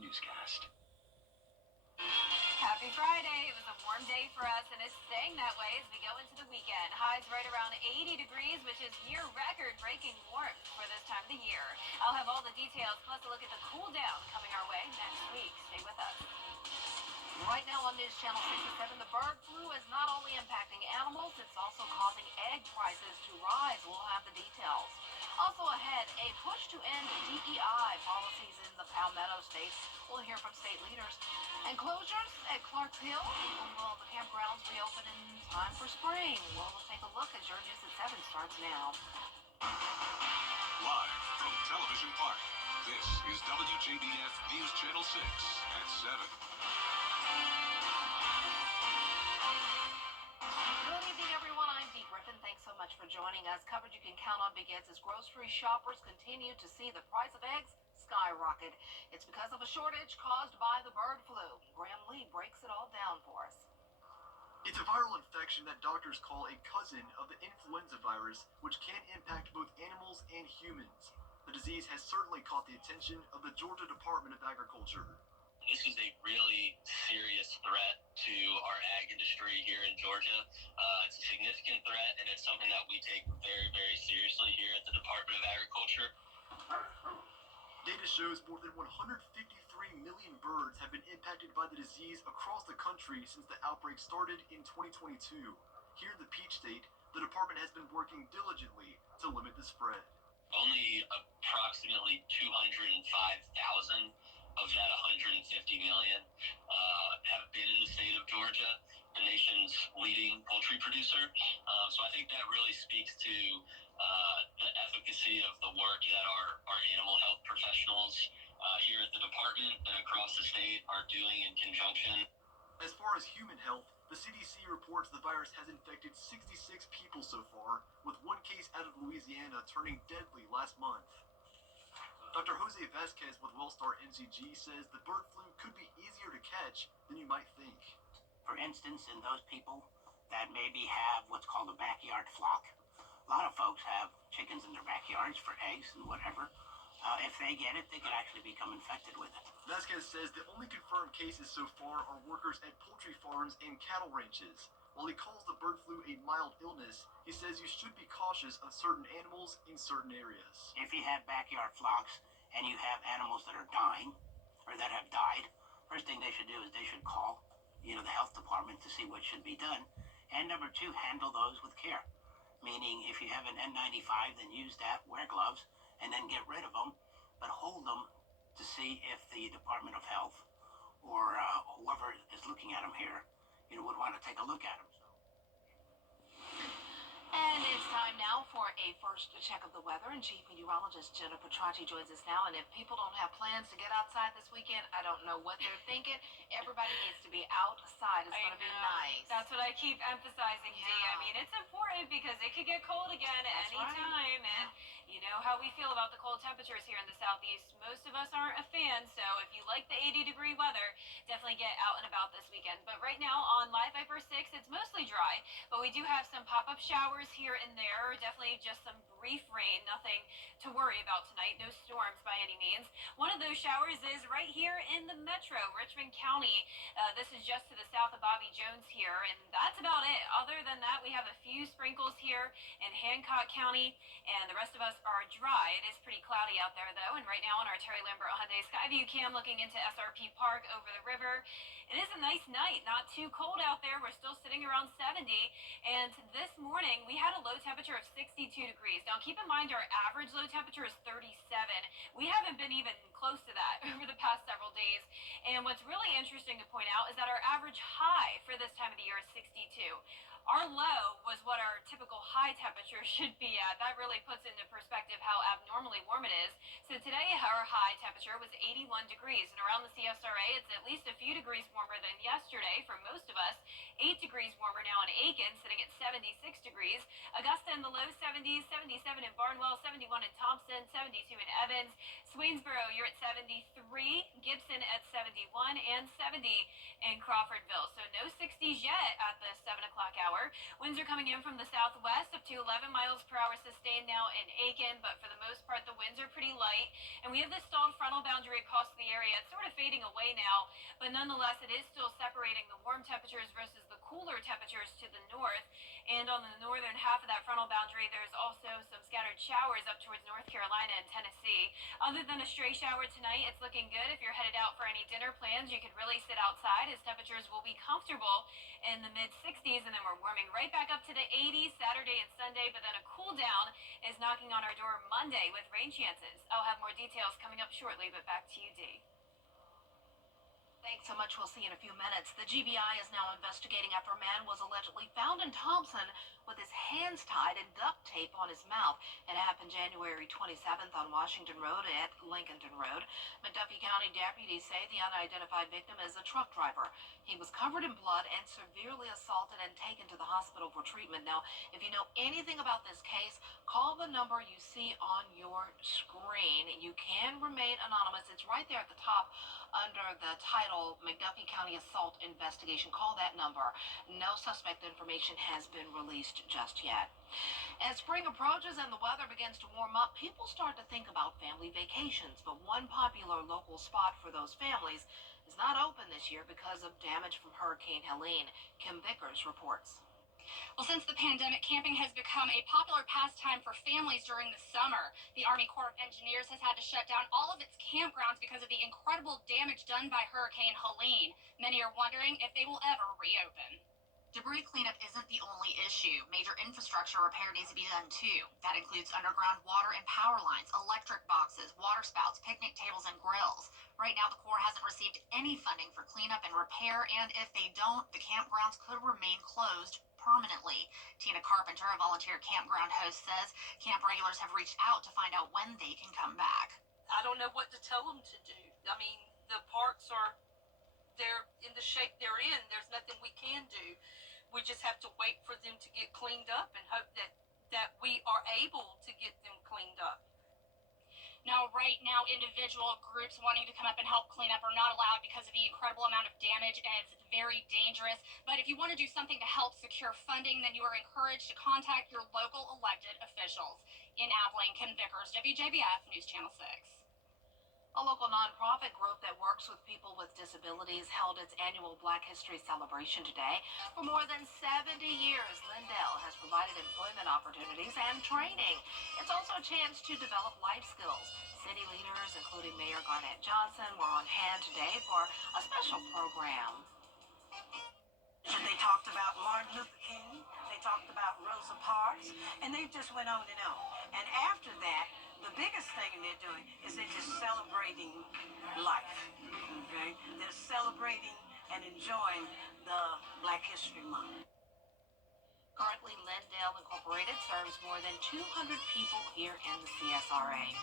newscast. Happy Friday. It was a warm day for us, and it's staying that way as we go into the weekend. Highs right around 80 degrees, which is near record-breaking warmth for this time of the year. I'll have all the details, plus a look at the cool down coming our way next week. Stay with us. Right now on News Channel 67, the bird flu is not only impacting animals, it's also causing egg prices to rise. We'll have the details. Also ahead, a push to end DEI policies in the Palmetto State. We'll hear from state leaders. And closures at Clarks Hill. Will the campgrounds reopen in time for spring? We'll take a look as your News at 7 starts now. Live from Television Park, this is WJBF News Channel 6 at 7. Good evening, everyone. I'm Dee Griffin. Thanks so much for joining us. Coverage you can count on begins as grocery shoppers continue to see the price of eggs skyrocket. It's because of a shortage caused by the bird flu. Graham Lee breaks it all down for us. It's a viral infection that doctors call a cousin of the influenza virus, which can impact both animals and humans. The disease has certainly caught the attention of the Georgia Department of Agriculture. This is a really serious threat to our ag industry here in Georgia. It's a significant threat, and it's something that we take very, very seriously here at the Department of Agriculture. Data shows more than 153 million birds have been impacted by the disease across the country since the outbreak started in 2022. Here in the Peach State, the department has been working diligently to limit the spread. Only approximately 205,000 of that 150 million have been in the state of Georgia, the nation's leading poultry producer. So I think that really speaks to the efficacy of the work that our animal health professionals here at the department and across the state are doing in conjunction. As far as human health, the CDC reports the virus has infected 66 people so far, with one case out of Louisiana turning deadly last month. Dr. Jose Vasquez with Wellstar NCG says the bird flu could be easier to catch than you might think. For instance, in those people that maybe have what's called a backyard flock. A lot of folks have chickens in their backyards for eggs and whatever. If they get it, they could actually become infected with it. Vasquez says the only confirmed cases so far are workers at poultry farms and cattle ranches. While he calls the bird flu a mild illness, he says you should be cautious of certain animals in certain areas. If you have backyard flocks and you have animals that are dying or that have died, first thing they should do is they should call, the health department to see what should be done. And number two, handle those with care. Meaning if you have an N95, then use that, wear gloves, and then get rid of them, but hold them to see if the Department of Health or whoever is looking at them here, would want to take a look at them. And it's time now for a first check of the weather, and Chief Meteorologist Jenna Petracci joins us now. And if people don't have plans to get outside this weekend, I don't know what they're thinking. Everybody needs to be outside. It's going to be nice. That's what I keep emphasizing, Yeah. Dee. I mean, it's important because it could get cold again at any That's right. time. And you know how we feel about the cold temperatures here in the southeast. Most of us aren't a fan, so if you like the 80-degree weather, definitely get out and about this weekend. But right now on Live Viper 6, it's mostly dry, but we do have some pop-up showers here and there. Definitely just some brief rain, nothing to worry about tonight. No storms by any means. One of those showers is right here in the metro, Richmond County. This is just to the south of Bobby Jones here, and that's about it. Other than that, we have a few sprinkles here in Hancock County, and the rest of us are dry. It is pretty cloudy out there, though, and right now on our Terry Lambert Hyundai Skyview cam looking into SRP Park over the river, it is a nice night. Not too cold out there. We're still sitting around 70, and this morning we had a low temperature of 62 degrees. Now, keep in mind our average low temperature is 37. We haven't been even close to that over the past several days, and what's really interesting to point out is that our average high for this time of the year is 62. Our low was what our typical high temperature should be at. That really puts into perspective how abnormally warm it is. So today our high temperature was 81 degrees, and around the CSRA it's at least a few degrees warmer than yesterday for most of us. 8 degrees warmer now in Aiken, sitting at 76 degrees. Augusta in the low 70s, 77 in Barnwell, 71 in Thompson, 72 in Evans. Swainsboro, you're at 73. Gibson at 72. 71 and 70 in Crawfordville. So no 60s yet at the 7 o'clock hour. Winds are coming in from the southwest up to 11 miles per hour sustained now in Aiken, but for the most part, the winds are pretty light. And we have this stalled frontal boundary across the area. It's sort of fading away now, but nonetheless, it is still separating the warm temperatures versus the cooler temperatures to the north. And on the northern half of that frontal boundary, there's also some scattered showers up towards North Carolina and Tennessee. Other than a stray shower tonight, it's looking good. If you're headed out for any dinner plans, you could really sit outside as temperatures will be comfortable in the mid 60s, and then we're warming right back up to the 80s Saturday and Sunday, but then a cool down is knocking on our door Monday with rain chances. I'll have more details coming up shortly, but back to you, Dee. Thanks so much. We'll see you in a few minutes. The GBI is now investigating after a man was allegedly found in Thompson with his hands tied and duct tape on his mouth. It happened January 27th on Washington Road at Lincolnton Road. McDuffie County deputies say the unidentified victim is a truck driver. He was covered in blood and severely assaulted and taken to the hospital for treatment. Now, if you know anything about this case, call the number you see on your screen. You can remain anonymous. It's right there at the top under the title McDuffie County Assault Investigation. Call that number. No suspect information has been released just yet. As spring approaches and the weather begins to warm up, people start to think about family vacations. But one popular local spot for those families is not open this year because of damage from Hurricane Helene. Kim Vickers reports. Well, since the pandemic, camping has become a popular pastime for families during the summer. The Army Corps of Engineers has had to shut down all of its campgrounds because of the incredible damage done by Hurricane Helene. Many are wondering if they will ever reopen. Debris cleanup isn't the only issue. Major infrastructure repair needs to be done too. That includes underground water and power lines, electric boxes, water spouts, picnic tables, and grills. Right now, the Corps hasn't received any funding for cleanup and repair, and if they don't, the campgrounds could remain closed permanently. Tina Carpenter, a volunteer campground host, says camp regulars have reached out to find out when they can come back. I don't know what to tell them to do. I mean, the parks they're in the shape they're in. There's nothing we can do. We just have to wait for them to get cleaned up and hope that we are able to get them cleaned up. Now, right now, individual groups wanting to come up and help clean up are not allowed because of the incredible amount of damage, and it's very dangerous. But if you want to do something to help secure funding, then you are encouraged to contact your local elected officials. In Abilene, Kim Vickers, WJBF News Channel 6. A local nonprofit group that works with people with disabilities held its annual Black History celebration today. For more than 70 years, Lindell has provided employment opportunities and training. It's also a chance to develop life skills. City leaders, including Mayor Garnett Johnson, were on hand today for a special program. And they talked about Martin Luther King, they talked about Rosa Parks, and they just went on and on. And after that, the biggest thing they're doing is they're just celebrating life, okay? They're celebrating and enjoying the Black History Month. Currently, Lindell Incorporated serves more than 200 people here in the CSRA.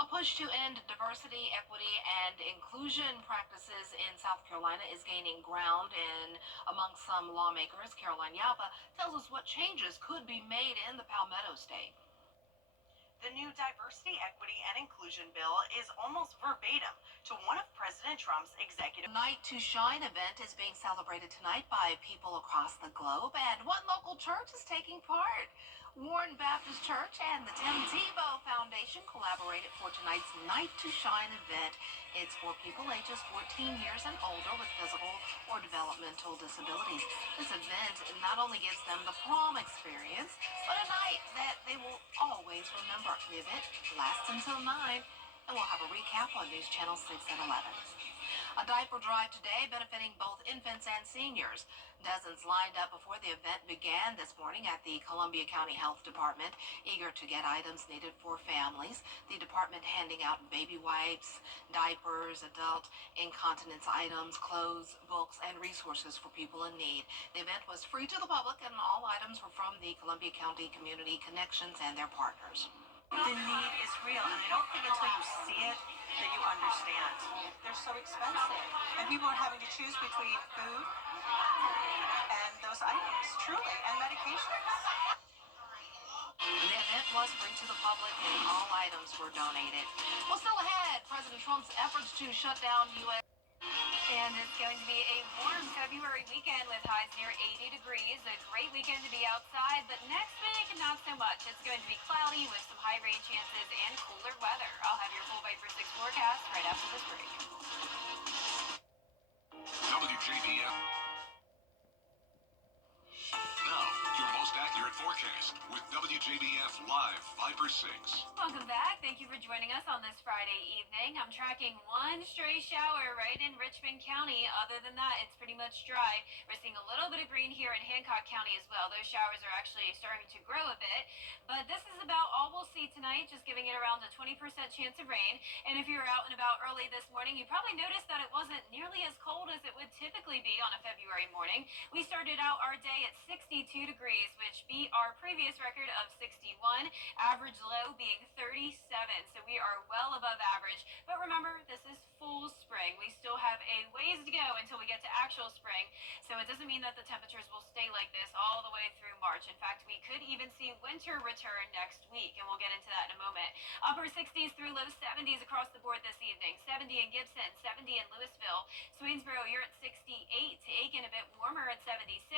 A push to end diversity, equity, and inclusion practices in South Carolina is gaining ground among some lawmakers. Caroline Yapa tells us what changes could be made in the Palmetto State. The new Diversity, Equity, and Inclusion bill is almost verbatim to one of President Trump's executive. Night to Shine event is being celebrated tonight by people across the globe, and one local church is taking part. Warren Baptist Church and the Tim Tebow Foundation collaborated for tonight's Night to Shine event. It's for people ages 14 years and older with physical or developmental disabilities. This event not only gives them the prom experience, but a night that they will always remember. The event lasts until 9, and we'll have a recap on News Channel 6 at 11. A diaper drive today benefiting both infants and seniors. Dozens lined up before the event began this morning at the Columbia County Health Department, eager to get items needed for families. The department handing out baby wipes, diapers, adult incontinence items, clothes, books, and resources for people in need. The event was free to the public, and all items were from the Columbia County Community Connections and their partners. The need is real, and I don't think until you see it that you understand. They're so expensive, and people are having to choose between food and those items, truly, and medications. The event was free to the public, and all items were donated. Well, still ahead, President Trump's efforts to shut down U.S. And it's going to be a warm February weekend with highs near 80 degrees. A great weekend to be outside, but next week, not so much. It's going to be cloudy with some high rain chances and cooler weather. I'll have your full Viper 6 forecast right after this break. WJBF. Now, your most accurate forecast with WJBF Live Viper 6. Welcome back. Thank you for joining us on this Friday evening. I'm tracking one stray shower right in Richmond County. Other than that, it's pretty much dry. We're seeing a little bit of green here in Hancock County as well. Those showers are actually starting to grow a bit. But this is about all we'll see tonight, just giving it around a 20% chance of rain. And if you were out and about early this morning, you probably noticed that it wasn't nearly as cold as it would typically be on a February morning. We started out our day at 62 degrees, which beat our previous record of 61, average low being 37. So we are well above average. But remember, this is full spring. We still have a ways to go until we get to actual spring. So it doesn't mean that the temperatures will stay like this all the way through March. In fact, we could even see winter return next week, and we'll get into that in a moment. Upper 60s through low 70s across the board this evening. 70 in Gibson, 70 in Louisville. Swainsboro, you're at 68. Aiken, a bit warmer at 76.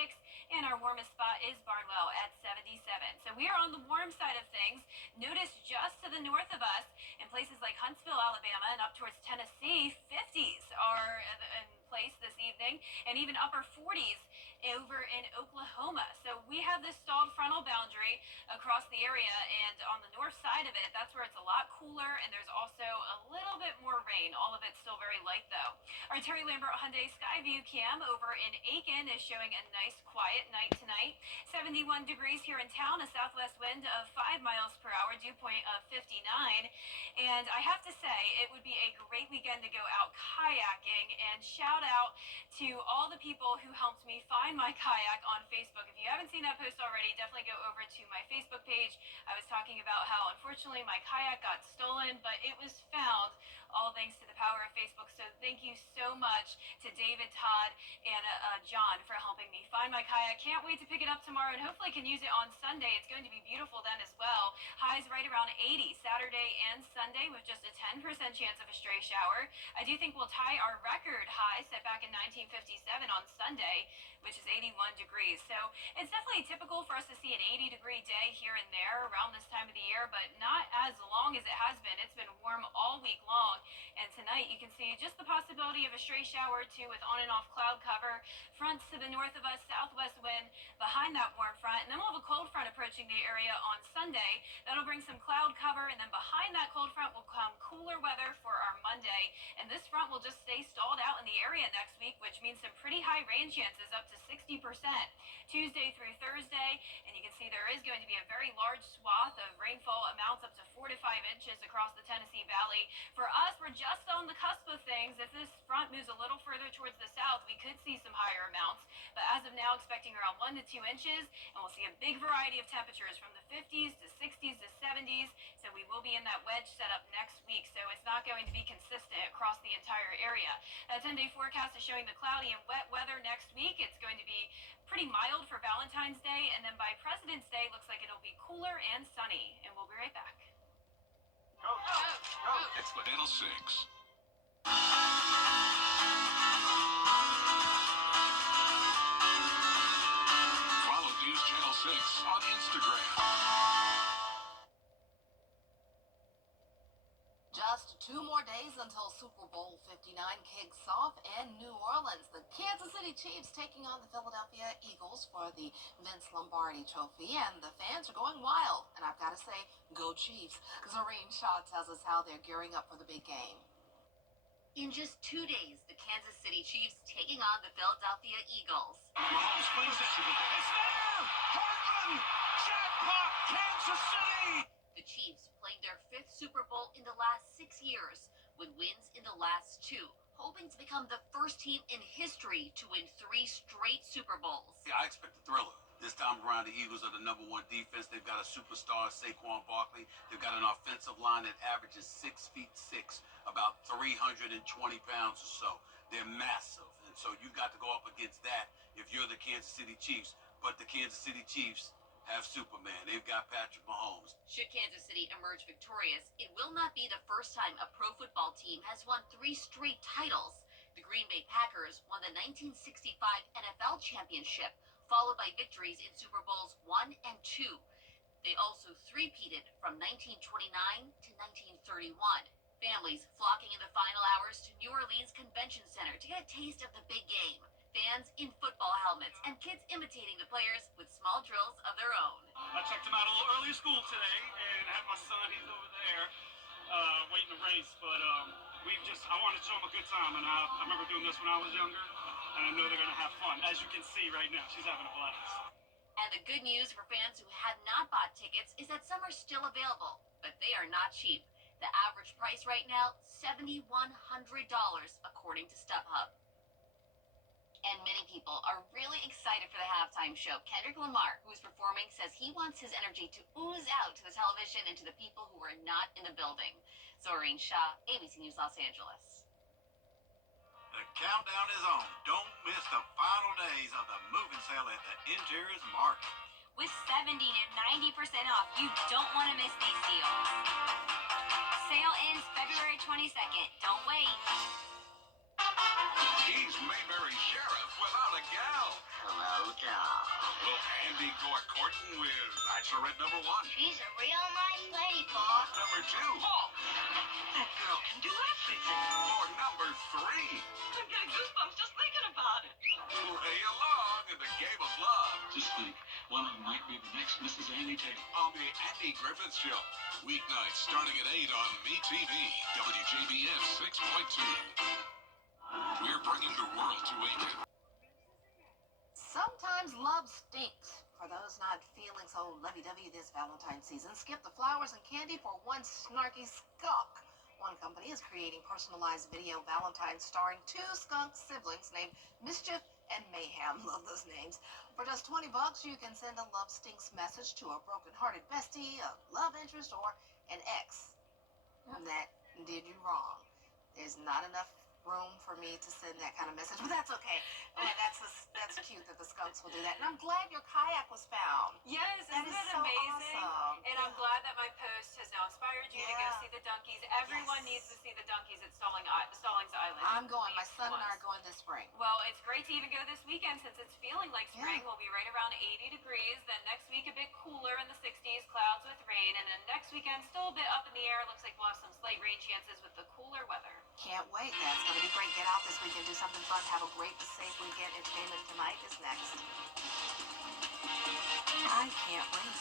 And our warmest spot is Barnwell at 77. So we are on the warm side of things. Notice just to the north of us, in places like Huntsville, Alabama, and up towards Tennessee, 50s are in place this evening, and even upper 40s over in Oklahoma. So we have this stalled frontal boundary across the area, and on the north side of it, that's where it's a lot cooler, and there's also a little bit more rain. All of it's still very light, though. Our Terry Lambert Hyundai Skyview cam over in Aiken is showing a nice quiet night tonight. 71 degrees here in town, a southwest wind of 5 miles per hour, dew point of 59. And I have to say, it would be a great weekend to go out kayaking, and shout out to all the people who helped me find my kayak on Facebook. If you haven't seen that post already, definitely go over to my Facebook page. I was talking about how unfortunately my kayak got stolen, but it was found, all thanks to the power of Facebook. So thank you so much to David, Todd, and John for helping me find my kayak. Can't wait to pick it up tomorrow, and hopefully can use it on Sunday. It's going to be beautiful then as well. Highs right around 80 Saturday and Sunday with just a 10% chance of a stray shower. I do think we'll tie our record high set back in 1957 on Sunday, which is 81 degrees. So it's definitely typical for us to see an 80-degree day here and there around this time of the year, but not as long as it has been. It's been warm all week long, and tonight you can see just the possibility of a stray shower or two with on and off cloud cover. Fronts to the north of us, southwest wind behind that warm front, and then we'll have a cold front approaching the area on Sunday. That'll bring some cloud cover, and then behind that cold front will come cooler weather for our Monday, and this front will just stay stalled out in the area next week, which means some pretty high rain chances, up to 60% Tuesday through Thursday. And you can see there is going to be a very large swath of rainfall, amounts up to 4 to 5 inches across the Tennessee Valley. For us, we're just on the cusp of things. If this front moves a little further towards the south, we could see some higher amounts, but as of now, expecting around 1 to 2 inches, and we'll see a big variety of temperatures from the 50s to 60s to 70s. So we will be in that wedge setup next week, so it's not going to be consistent across the entire area. That 10-day forecast is showing the cloudy and wet weather next week. It's going to be pretty mild for Valentine's Day, and then by President's Day, looks like it'll be cooler and sunny. And we'll be right back. It's the Channel 6. Follow News Channel 6 on Instagram. Just 2 more days until Super Bowl 59 kicks off in New Orleans. The Kansas City Chiefs taking on the Philadelphia Eagles for the Vince Lombardi Trophy, and the fans are going wild. And I've got to say, go Chiefs. Zareen Shaw tells us how they're gearing up for the big game. In just 2 days, the Kansas City Chiefs taking on the Philadelphia Eagles. Mahomes flings it. It's there! Hartman! Jackpot! Kansas City! The Chiefs playing their 5th Super Bowl in the last 6 years, with wins in the last 2, hoping to become the first team in history to win 3 straight Super Bowls. Yeah, I expect a thriller. This time around, the Eagles are the #1 defense. They've got a superstar, Saquon Barkley. They've got an offensive line that averages 6'6", about 320 pounds or so. They're massive, and so you got to go up against that if you're the Kansas City Chiefs. But the Kansas City Chiefs have Superman. They've got Patrick Mahomes. Should Kansas City emerge victorious, it will not be the first time a pro football team has won 3 straight titles. The Green Bay Packers won the 1965 NFL championship, followed by victories in Super Bowls 1 and 2. They also three-peated from 1929 to 1931. Families flocking in the final hours to New Orleans Convention Center to get a taste of the big game. Fans in football helmets and kids imitating the players with small drills of their own. I checked him out a little early in school today and had my son, he's over there waiting to race, but I wanted to show him a good time, and I remember doing this when I was younger, and I know they're going to have fun. As you can see right now, she's having a blast. And the good news for fans who have not bought tickets is that some are still available, but they are not cheap. The average price right now, $7,100, according to StubHub. And many people are really excited for the halftime show. Kendrick Lamar, who is performing, says he wants his energy to ooze out to the television and to the people who are not in the building. Zoreen Shah, ABC News, Los Angeles. The countdown is on. Don't miss the final days of the moving sale at the Interiors Market. With 70 to 90% off, you don't want to miss these deals. Sale ends February 22nd. Don't wait. He's Mayberry Sheriff without a gal. Hello, Doc. Will Andy Gorkorton with Bachelorette number 1. She's a real nice lady, Pa. Number 2. Oh, that girl can do everything. Or number 3. I'm getting goosebumps just thinking about it. Play along in the game of love. Just think, one of them might be the next Mrs. Annie Taylor. On the Andy Griffith Show. Weeknights starting at 8 on MeTV. WJBF 6.2. We're bringing the world to Aiken. Sometimes love stinks. For those not feeling so lovey-dovey this Valentine's season, skip the flowers and candy for one snarky skunk. One company is creating personalized video Valentine's starring 2 skunk siblings named Mischief and Mayhem. Love those names. For just $20, you can send a love stinks message to a broken-hearted bestie, a love interest, or an ex that did you wrong. There's not enough room for me to send that kind of message, but that's okay. Oh, that's cute that the skunks will do that. And I'm glad your kayak was found. Yes, That isn't is it so amazing? awesome. And I'm glad that my post has now inspired you to go Yeah. see the donkeys. Everyone needs to see the donkeys at Stallings Island. I'm going. My At least son and I once. are going this spring. Well, it's great to even go this weekend since it's feeling like spring. Yeah. We'll be right around 80 degrees. Then next week a bit cooler in the 60s, clouds with rain. And then next weekend still a bit up in the air. Looks like we'll have some slight rain chances with the cooler weather. Can't wait. That's going to be great. Get out this weekend, do something fun, have a great, safe weekend. Entertainment Tonight is next. I can't wait.